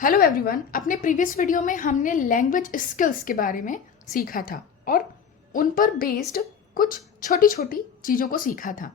Hello everyone. अपने previous video में हमने लैंग्वेज स्किल्स के बारे में सीखा था और उन पर बेस्ड कुछ छोटी छोटी चीज़ों को सीखा था।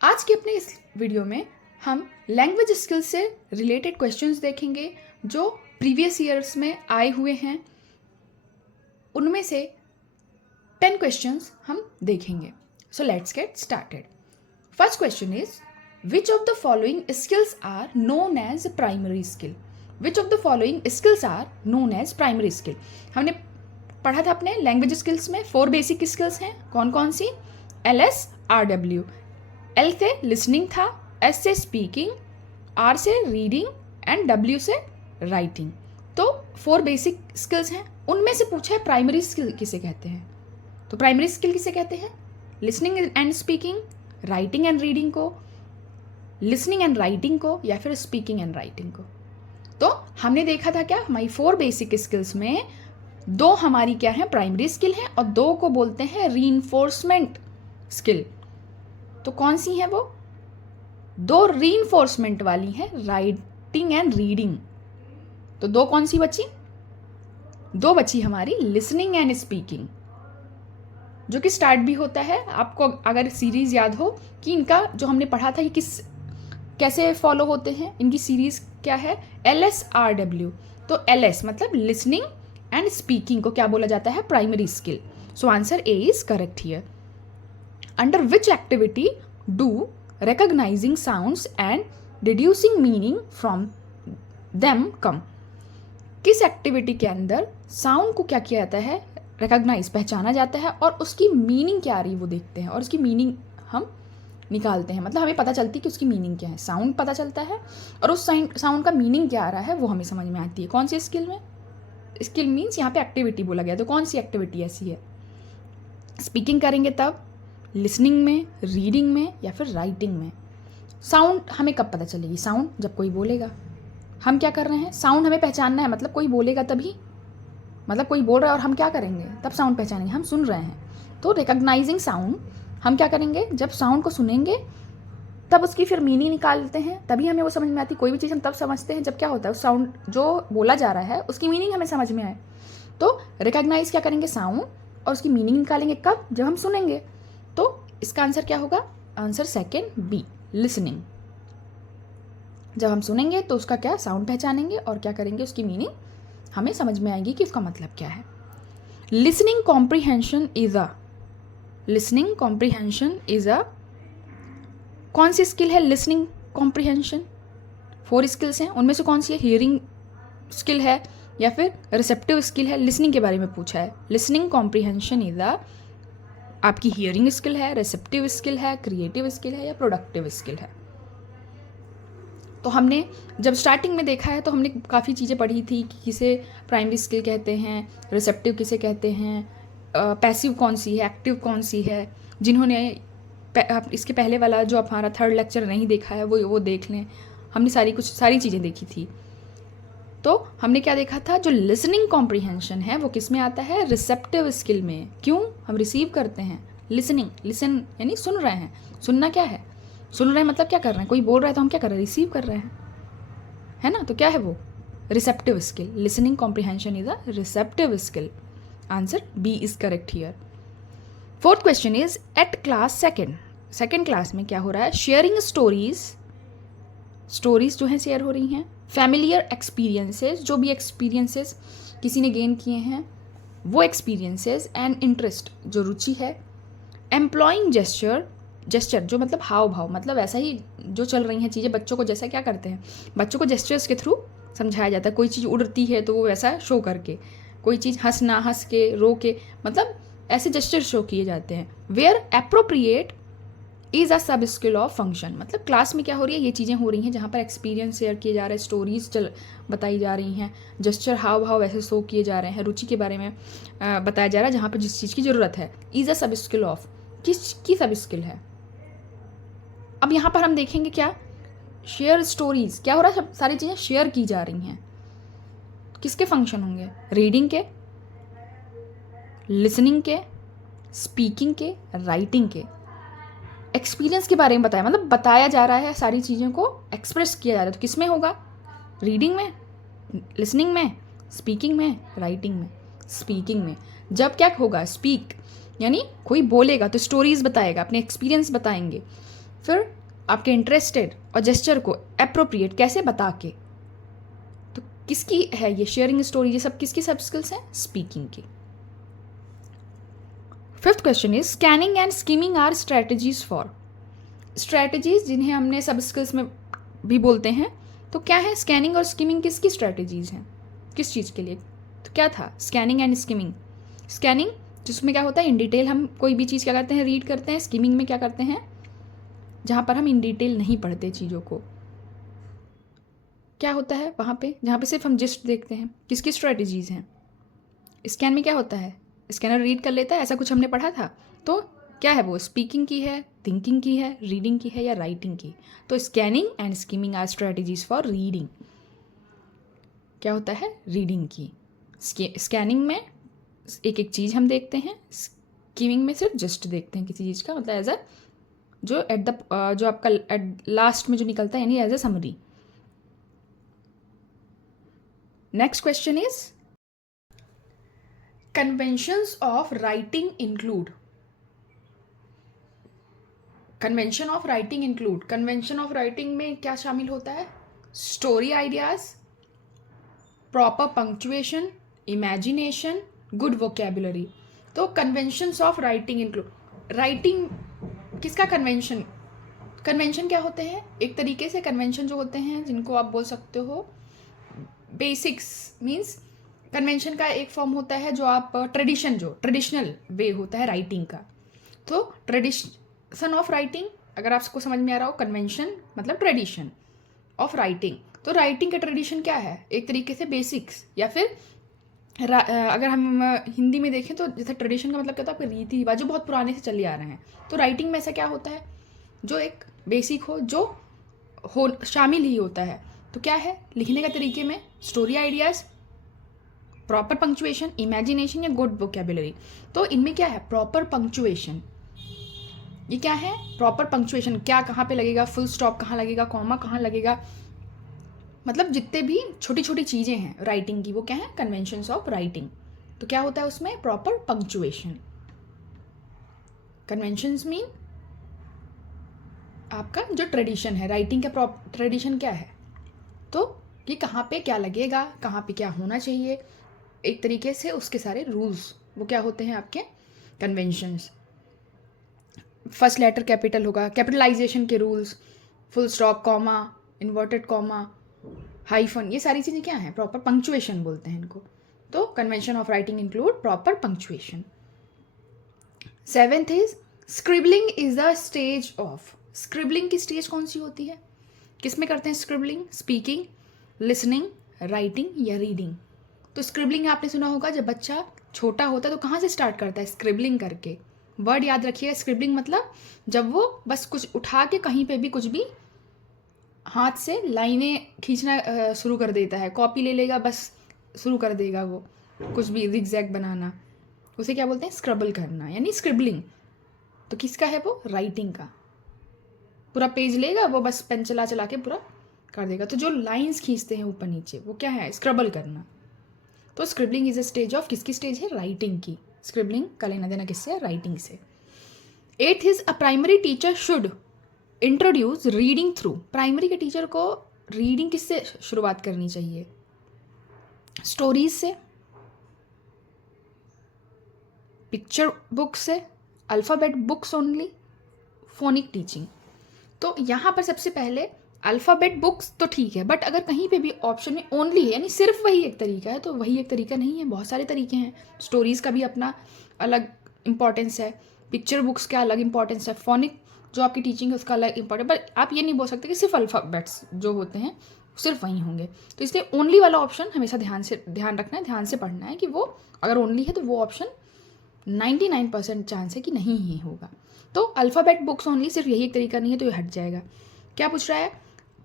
आज के अपने इस वीडियो में हम लैंग्वेज स्किल्स से रिलेटेड क्वेश्चंस देखेंगे जो प्रीवियस ईयर्स में आए हुए हैं। उनमें से 10 क्वेश्चंस हम देखेंगे। So let's get started. First question is Which of the following skills are known as primary skill? Which of the following skills are known as primary skill? हमने पढ़ा था अपने लैंग्वेज स्किल्स में 4 बेसिक स्किल्स हैं। कौन कौन सी? LS RW। L से listening था, S से स्पीकिंग, R से रीडिंग एंड W से राइटिंग। तो 4 बेसिक स्किल्स हैं। उनमें से पूछा है प्राइमरी स्किल किसे कहते हैं। तो प्राइमरी स्किल किसे कहते हैं? Listening and speaking, writing and reading को, लिसनिंग एंड राइटिंग को, या फिर स्पीकिंग एंड राइटिंग को। तो हमने देखा था क्या, हमारी 4 बेसिक स्किल्स में 2 हमारी क्या है, प्राइमरी स्किल है, और 2 को बोलते हैं रीइंफोर्समेंट स्किल। तो कौन सी है वो? 2 रीइंफोर्समेंट वाली है, राइटिंग एंड रीडिंग। तो 2 कौन सी बची? 2 बची हमारी लिसनिंग एंड स्पीकिंग, जो कि स्टार्ट भी होता है। आपको अगर सीरीज याद हो कि इनका जो हमने पढ़ा था कि कैसे फॉलो होते हैं, इनकी सीरीज क्या है, LSRW। तो LS मतलब लिसनिंग एंड स्पीकिंग को क्या बोला जाता है? Primary skill. So answer A is correct here. Under which activity do recognizing sounds and deducing meaning from them come? किस एक्टिविटी के अंदर साउंड को क्या किया जाता है, रिकॉग्नाइज पहचाना जाता है, और उसकी मीनिंग क्या आ रही है वो देखते हैं, और उसकी मीनिंग हम निकालते हैं। मतलब हमें पता चलती है कि उसकी मीनिंग क्या है। साउंड पता चलता है और उस साउंड का मीनिंग क्या आ रहा है वो हमें समझ में आती है। कौन सी स्किल में? स्किल मीन्स यहाँ पे एक्टिविटी बोला गया, तो कौन सी एक्टिविटी ऐसी है? स्पीकिंग करेंगे तब, लिसनिंग में, रीडिंग में, या फिर राइटिंग में। साउंड हमें कब पता चलेगी? साउंड जब कोई बोलेगा। हम क्या कर रहे हैं, साउंड हमें पहचानना है, मतलब कोई बोलेगा तभी, मतलब कोई बोल रहा है और हम क्या करेंगे, तब साउंड पहचानेंगे, हम सुन रहे हैं। तो रिकॉग्नाइजिंग साउंड हम क्या करेंगे, जब साउंड को सुनेंगे तब उसकी फिर मीनिंग निकालते हैं, तभी हमें वो समझ में आती है। कोई भी चीज़ हम तब समझते हैं जब क्या होता है, उस साउंड जो बोला जा रहा है उसकी मीनिंग हमें समझ में आए। तो रिकॉग्नाइज क्या करेंगे, साउंड, और उसकी मीनिंग निकालेंगे कब? जब हम सुनेंगे। तो इसका आंसर क्या होगा? Answer second B, listening. जब हम सुनेंगे तो उसका क्या, साउंड पहचानेंगे और क्या करेंगे, उसकी मीनिंग हमें समझ में आएगी कि उसका मतलब क्या है। Listening comprehension is a, listening comprehension is अ, कौन सी स्किल है लिसनिंग कॉम्प्रीहेंशन? 4 स्किल्स हैं, उनमें से कौन सी है? हियरिंग स्किल है या फिर रिसेप्टिव स्किल है? लिसनिंग के बारे में पूछा है। लिसनिंग कॉम्प्रीहेंशन इज अ, आपकी हियरिंग स्किल है, रिसेप्टिव स्किल है, क्रिएटिव स्किल है, या प्रोडक्टिव स्किल है? तो हमने जब स्टार्टिंग में देखा है तो हमने काफ़ी चीज़ें पढ़ी थी कि किसे प्राइमरी स्किल कहते हैं, रिसेप्टिव किसे कहते हैं, पैसिव कौन सी है, एक्टिव कौन सी है। जिन्होंने इसके पहले वाला जो हमारा 3rd लेक्चर नहीं देखा है वो देख लें। हमने सारी चीज़ें देखी थी। तो हमने क्या देखा था, जो लिसनिंग कॉम्प्रीहेंशन है वो किस में आता है? रिसेप्टिव स्किल में। क्यों? हम रिसीव करते हैं। लिसनिंग, लिसन यानी सुन रहे हैं। सुनना क्या है? सुन रहे हैं मतलब क्या कर रहे हैं, कोई बोल रहा है तो हम क्या कर रहे हैं, रिसीव कर रहे हैं, है ना। तो क्या है वो? Receptive skill. Listening comprehension is a receptive skill. Answer B is correct here. 4th question is at class second class में क्या हो रहा है? शेयरिंग स्टोरीज जो हैं शेयर हो रही हैं। फैमिलियर एक्सपीरियंसेस, जो भी एक्सपीरियंसेस किसी ने गेन किए हैं वो एक्सपीरियंसेस, एंड इंटरेस्ट जो रुचि है। एम्प्लॉइंग जेस्चर जो मतलब हाव भाव, मतलब ऐसा ही जो चल रही हैं चीज़ें। बच्चों को जैसा क्या करते हैं, बच्चों को जेस्चर्स के थ्रू समझाया जाता है। कोई चीज़ उड़ती है तो वो वैसा शो करके, कोई चीज़ हंस के, रो के, मतलब ऐसे जेस्चर शो किए जाते हैं। वेयर एप्रोप्रिएट इज़ अ सब स्किल ऑफ फंक्शन, मतलब क्लास में क्या हो रही है, ये चीज़ें हो रही हैं जहाँ पर एक्सपीरियंस शेयर किए जा रहे हैं, स्टोरीज बताई जा रही हैं, जेस्चर हाव भाव ऐसे शो किए जा रहे हैं, रुचि के बारे में बताया जा रहा है, जहाँ पर जिस चीज़ की ज़रूरत है। इज़ अ सब स्किल ऑफ, किसकी सब स्किल है? अब यहाँ पर हम देखेंगे क्या, शेयर स्टोरीज क्या हो रहा है, सारी चीज़ें शेयर की जा रही हैं। किसके फंक्शन होंगे? रीडिंग के, लिसनिंग के, स्पीकिंग के, राइटिंग के। एक्सपीरियंस के बारे में बताया, मतलब बताया जा रहा है, सारी चीज़ों को एक्सप्रेस किया जा रहा है। तो किस में होगा? रीडिंग में, लिसनिंग में, स्पीकिंग में, राइटिंग में। स्पीकिंग में जब क्या होगा, स्पीक यानी कोई बोलेगा तो स्टोरीज बताएगा, अपने एक्सपीरियंस बताएंगे, फिर आपके इंटरेस्टेड और जेस्चर को अप्रोप्रिएट कैसे बता के। तो किसकी है ये शेयरिंग स्टोरी, ये सब किसकी सब स्किल्स हैं, स्पीकिंग की। Fifth question is scanning and skimming are strategies for. Strategies जिन्हें हमने सब स्किल्स में भी बोलते हैं, तो क्या है स्कैनिंग और स्कीमिंग, किसकी स्ट्रेटजीज हैं, किस चीज़ के लिए। तो क्या था स्कैनिंग एंड स्कीमिंग। स्कैनिंग जिसमें क्या होता है इन डिटेल हम कोई भी चीज़ क्या करते हैं, रीड करते हैं। स्कीमिंग में क्या करते हैं, जहाँ पर हम इन डिटेल नहीं पढ़ते चीज़ों को। क्या होता है वहाँ पे जहाँ पे सिर्फ हम जिस्ट देखते हैं, किसकी स्ट्रेटजीज हैं। स्कैन में क्या होता है, स्कैनर रीड कर लेता है, ऐसा कुछ हमने पढ़ा था। तो क्या है वो, स्पीकिंग की है, थिंकिंग की है, रीडिंग की है या राइटिंग की। तो scanning and skimming are strategies for reading. क्या होता है, रीडिंग की। स्कैनिंग में एक एक चीज़ हम देखते हैं, स्कीमिंग में सिर्फ जस्ट देखते हैं किसी चीज़ का, मतलब एज अ जो एट द जो आपका एट लास्ट में जो निकलता है, यानी as a summary. Next question is conventions of writing include. Convention of writing include, convention of writing में क्या शामिल होता है, story ideas, proper punctuation, imagination, good vocabulary. तो conventions of writing include, writing किसका कन्वेंशन, कन्वेंशन क्या होते हैं, एक तरीके से कन्वेंशन जो होते हैं जिनको आप बोल सकते हो बेसिक्स, मीन्स कन्वेंशन का एक फॉर्म होता है जो आप ट्रेडिशन, जो ट्रेडिशनल वे होता है राइटिंग का। तो ट्रेडिशन ऑफ राइटिंग अगर आपको समझ में आ रहा हो, कन्वेंशन मतलब ट्रेडिशन ऑफ राइटिंग। तो राइटिंग का ट्रेडिशन क्या है, एक तरीके से बेसिक्स, या फिर अगर हम हिंदी में देखें तो जैसे ट्रेडिशन का मतलब क्या होता है, आपके रीति रिवाज जो बहुत पुराने से चले आ रहे हैं। तो राइटिंग में ऐसा क्या होता है, जो एक बेसिक हो, जो हो शामिल ही होता है। तो क्या है, लिखने का तरीके में story ideas, proper punctuation, imagination या गुड वोकेबुलरी। तो इनमें क्या है, प्रॉपर पंक्चुएशन, ये क्या है, प्रॉपर पंक्चुएशन, क्या कहाँ पे लगेगा, फुल स्टॉप कहाँ लगेगा, कॉमा कहाँ लगेगा, मतलब जितने भी छोटी छोटी चीज़ें हैं राइटिंग की, वो क्या है, कन्वेंशंस ऑफ राइटिंग। तो क्या होता है उसमें, प्रॉपर पंक्चुएशन। कन्वेंशंस मीन आपका जो ट्रेडिशन है राइटिंग का, ट्रेडिशन क्या है, तो कि कहाँ पे क्या लगेगा, कहाँ पे क्या होना चाहिए, एक तरीके से उसके सारे रूल्स, वो क्या होते हैं आपके कन्वेंशंस। फर्स्ट लेटर कैपिटल होगा, कैपिटलाइजेशन के rules, full stop, comma, inverted comma, hyphen, ये सारी चीज़ें क्या हैं, प्रॉपर पंक्चुएशन बोलते हैं इनको। तो convention of writing include proper punctuation. Seventh is scribbling is a stage of. Scribbling की स्टेज कौन सी होती है, किस में करते हैं स्क्रिबलिंग, स्पीकिंग, लिसनिंग, राइटिंग या रीडिंग। तो स्क्रिबलिंग आपने सुना होगा, जब बच्चा छोटा होता है तो कहाँ से स्टार्ट करता है, स्क्रिबलिंग करके। वर्ड याद रखिएगा, स्क्रिबलिंग मतलब जब वो बस कुछ उठा के कहीं पे भी कुछ भी हाथ से लाइनें खींचना शुरू कर देता है, कॉपी ले लेगा बस शुरू कर देगा वो कुछ भी जिगजैग बनाना, उसे क्या बोलते हैं, स्क्रबल करना, यानी स्क्रिबलिंग। तो किसका है वो, राइटिंग का। पूरा पेज लेगा वो, बस पेन चला चला के पूरा कर देगा। तो जो लाइंस खींचते हैं ऊपर नीचे, वो क्या है, स्क्रबल करना। तो scribbling is a stage of, किसकी स्टेज है, राइटिंग की। स्क्रिबलिंग का लेना देना किससे, राइटिंग से। Eighth is a primary teacher should introduce reading through. Primary के टीचर को रीडिंग किससे शुरुआत करनी चाहिए, स्टोरीज से, पिक्चर बुक से, alphabet books only, phonic teaching. तो यहाँ पर सबसे पहले अल्फ़ाबेट बुक्स तो ठीक है, बट अगर कहीं पे भी ऑप्शन में ओनली है, यानी सिर्फ वही एक तरीका है, तो वही एक तरीका नहीं है, बहुत सारे तरीके हैं। स्टोरीज़ का भी अपना अलग इम्पॉर्टेंस है, पिक्चर बुक्स का अलग इम्पॉर्टेंस है, फोनिक जो आपकी टीचिंग है उसका अलग इम्पॉर्टेंट। बट आप ये नहीं बोल सकते कि सिर्फ अल्फ़ाबेट्स जो होते हैं सिर्फ वहीं होंगे। तो इसलिए ओनली वाला ऑप्शन हमेशा ध्यान रखना है, ध्यान से पढ़ना है कि वो अगर ओनली है तो वो ऑप्शन 99% चांस है कि नहीं ही होगा। तो अल्फ़ाबेट बुक्स ओनली सिर्फ यही एक तरीका नहीं है, तो ये हट जाएगा। क्या पूछ रहा है,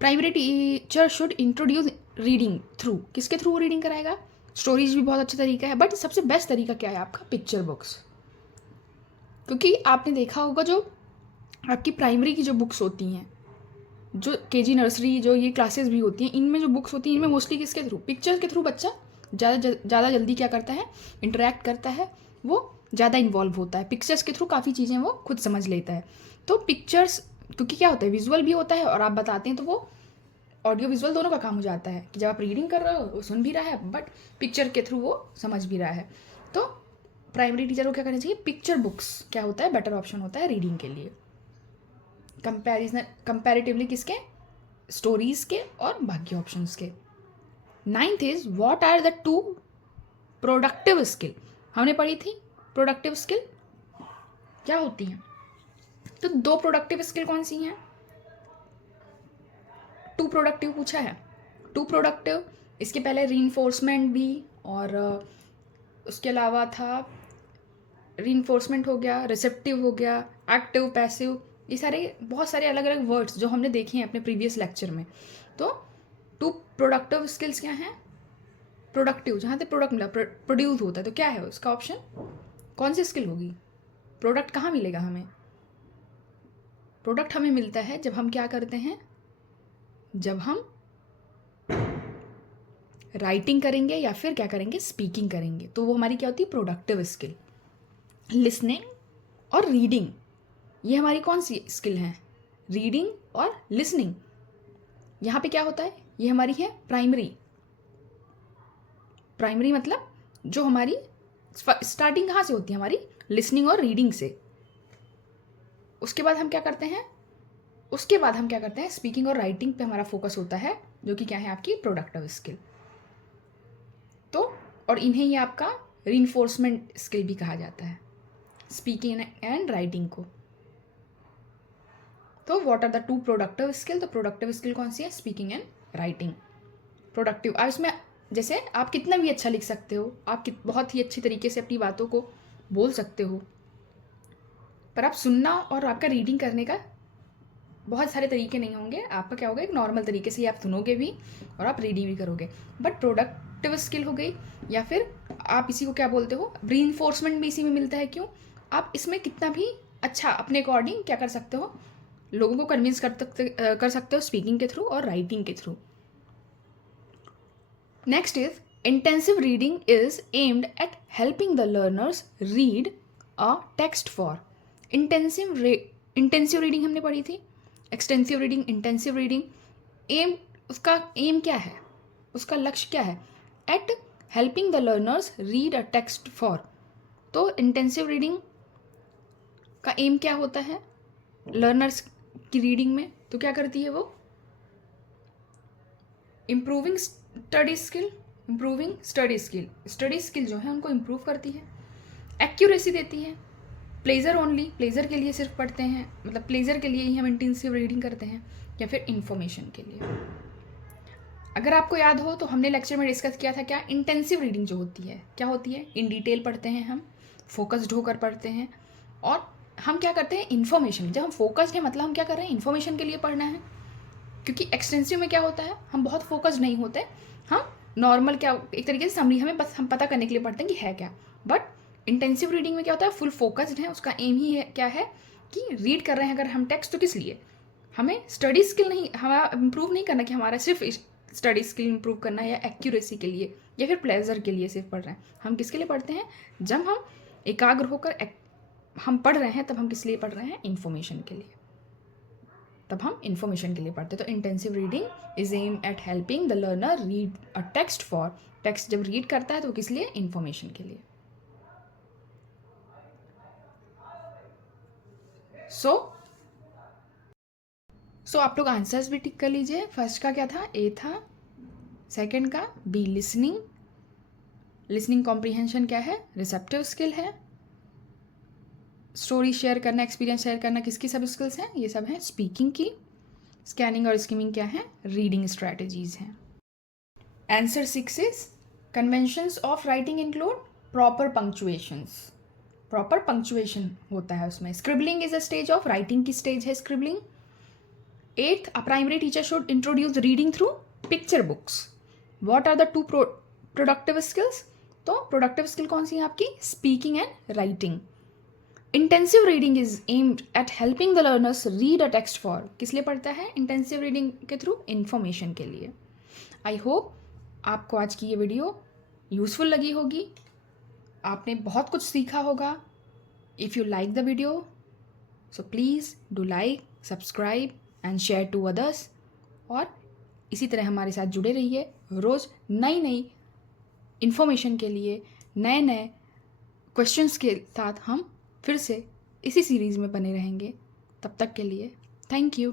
primary teacher should introduce reading through, किसके थ्रू रीडिंग कराएगा, स्टोरीज भी बहुत अच्छा तरीका है, बट सबसे बेस्ट तरीका क्या है आपका, पिक्चर बुक्स। क्योंकि आपने देखा होगा जो आपकी प्राइमरी की जो बुक्स होती हैं जो केजी नर्सरी जो ये क्लासेस भी होती हैं, इनमें जो बुक्स होती हैं इनमें मोस्टली किसके थ्रू, पिक्चर्स के थ्रू बच्चा ज़्यादा जल्दी क्या करता है, इंटरेक्ट करता है, वो ज़्यादा इन्वॉल्व होता है। पिक्चर्स के थ्रू काफ़ी चीज़ें वो खुद समझ लेता है। तो पिक्चर्स क्योंकि क्या होता है, विजुअल भी होता है और आप बताते हैं तो वो ऑडियो विजुअल दोनों का काम हो जाता है कि जब आप रीडिंग कर रहे हो वो सुन भी रहा है बट पिक्चर के थ्रू वो समझ भी रहा है। तो प्राइमरी टीचर को क्या करना चाहिए, पिक्चर बुक्स क्या होता है, बेटर ऑप्शन होता है रीडिंग के लिए कंपैरेटिवली किसके, स्टोरीज के और बाकी ऑप्शंस के। 9th is what are the 2 productive skill. हमने पढ़ी थी प्रोडक्टिव स्किल क्या होती हैं, तो 2 प्रोडक्टिव स्किल कौन सी हैं, 2 प्रोडक्टिव पूछा है। 2 प्रोडक्टिव, इसके पहले रीइंफोर्समेंट भी और उसके अलावा था रीइंफोर्समेंट हो गया, रिसेप्टिव हो गया, एक्टिव, पैसिव, ये सारे बहुत सारे अलग अलग वर्ड्स जो हमने देखे हैं अपने प्रीवियस लेक्चर में। तो 2 प्रोडक्टिव स्किल्स क्या हैं, प्रोडक्टिव जहाँ से प्रोडक्ट मिला, प्रोड्यूस होता है, तो क्या है उसका ऑप्शन, कौन सी स्किल होगी, प्रोडक्ट कहाँ मिलेगा हमें, प्रोडक्ट हमें मिलता है जब हम क्या करते हैं, जब हम राइटिंग करेंगे या फिर क्या करेंगे, स्पीकिंग करेंगे, तो वो हमारी क्या होती है, प्रोडक्टिव स्किल। लिसनिंग और रीडिंग ये हमारी कौन सी स्किल है, रीडिंग और लिसनिंग। यहाँ पे क्या होता है, ये हमारी है प्राइमरी। प्राइमरी मतलब जो हमारी स्टार्टिंग कहाँ से होती है, हमारी लिसनिंग और रीडिंग से। उसके बाद हम क्या करते हैं, स्पीकिंग और राइटिंग पे हमारा फोकस होता है, जो कि क्या है आपकी प्रोडक्टिव स्किल। तो और इन्हें ये आपका रीइंफोर्समेंट स्किल भी कहा जाता है, स्पीकिंग एंड राइटिंग को। तो what are the 2 productive skill, तो प्रोडक्टिव स्किल कौन सी है, स्पीकिंग एंड राइटिंग। प्रोडक्टिव, अब इसमें जैसे आप कितना भी अच्छा लिख सकते हो, आप बहुत ही अच्छी तरीके से अपनी बातों को बोल सकते हो, पर आप सुनना और आपका रीडिंग करने का बहुत सारे तरीके नहीं होंगे। आपका क्या होगा, एक नॉर्मल तरीके से आप सुनोगे भी और आप रीडिंग भी करोगे। बट प्रोडक्टिव स्किल हो गई, या फिर आप इसी को क्या बोलते हो, रीइंफोर्समेंट भी इसी में मिलता है। क्यों, आप इसमें कितना भी अच्छा अपने अकॉर्डिंग क्या कर सकते हो, लोगों को कन्विंस कर सकते हो स्पीकिंग के थ्रू और राइटिंग के through. Next is intensive reading is aimed at helping the learners read a text for. Intensive reading हमने पढ़ी थी, extensive reading, intensive reading. Aim, उसका एम क्या है, उसका लक्ष्य क्या है, at helping the learners read a text for. तो इंटेंसिव रीडिंग का एम क्या होता है, लर्नर्स की रीडिंग में, तो क्या करती है वो, improving study skill, study skill जो है उनको इम्प्रूव करती है, एक्यूरेसी देती है, प्लेजर ओनली, प्लेजर के लिए सिर्फ पढ़ते हैं, मतलब प्लेजर के लिए ही हम इंटेंसिव रीडिंग करते हैं, या फिर इंफॉर्मेशन के लिए। अगर आपको याद हो तो हमने लेक्चर में डिस्कस किया था क्या, इंटेंसिव रीडिंग जो होती है क्या होती है, इन डिटेल पढ़ते हैं हम, फोकस्ड होकर पढ़ते हैं, और हम क्या करते हैं, इन्फॉर्मेशन। जब हम फोकस्ड है मतलब हम क्या कर रहे हैं, इन्फॉर्मेशन के लिए पढ़ना है। क्योंकि एक्सटेंसिव में क्या होता है, हम बहुत फोकस्ड नहीं होते, हम नॉर्मल क्या एक तरीके से समरी हमें बस हम पता करने के लिए पढ़ते हैं कि है क्या। बट इंटेंसिव रीडिंग में क्या होता है, फुल फोकस्ड है, उसका एम ही है क्या है कि रीड कर रहे हैं अगर हम टेक्स्ट, तो किस लिए, हमें स्टडी स्किल नहीं, हमारा इम्प्रूव नहीं करना कि हमारा सिर्फ स्टडी स्किल इम्प्रूव करना है, या एक्यूरेसी के लिए या फिर प्लेजर के लिए सिर्फ पढ़ रहे हैं। हम किसके लिए पढ़ते हैं, जब हम एकाग्र होकर हम पढ़ रहे हैं तब हम किस लिए पढ़ रहे हैं, इन्फॉर्मेशन के लिए, तब हम इन्फॉर्मेशन के लिए पढ़ते हैं। तो intensive reading is aim at helping the learner read a text for, text जब रीड करता है तो किस लिए, इन्फॉर्मेशन के लिए। सो आप लोग आंसर्स भी टिक कर लीजिए। फर्स्ट का क्या था, ए था, सेकंड का बी लिसनिंग कॉम्प्रीहेंशन क्या है, रिसेप्टिव स्किल है, स्टोरी शेयर करना, एक्सपीरियंस शेयर करना किसकी सब स्किल्स हैं, ये सब हैं स्पीकिंग की। स्कैनिंग और स्किमिंग क्या है, रीडिंग स्ट्रैटेजीज हैं। Answer 6 is conventions of writing include proper punctuations, proper punctuation होता है उसमें। Scribbling is a stage of, writing की स्टेज है scribbling. 8th, a primary teacher should introduce reading through picture books. What are the 2 productive skills? तो productive skill कौन सी है आपकी, speaking and writing. Intensive reading is aimed at helping the learners read a text for, किस लिए पढ़ता है intensive reading के थ्रू? इन्फॉर्मेशन के लिए। आई होप आपको आज की ये वीडियो यूज़फुल लगी होगी, आपने बहुत कुछ सीखा होगा। If you like the video so please do like, subscribe and share to others. और इसी तरह हमारे साथ जुड़े रहिए, रोज़ नई नई इन्फॉर्मेशन के लिए, नए नए क्वेश्चंस के साथ हम फिर से इसी सीरीज़ में बने रहेंगे। तब तक के लिए थैंक यू।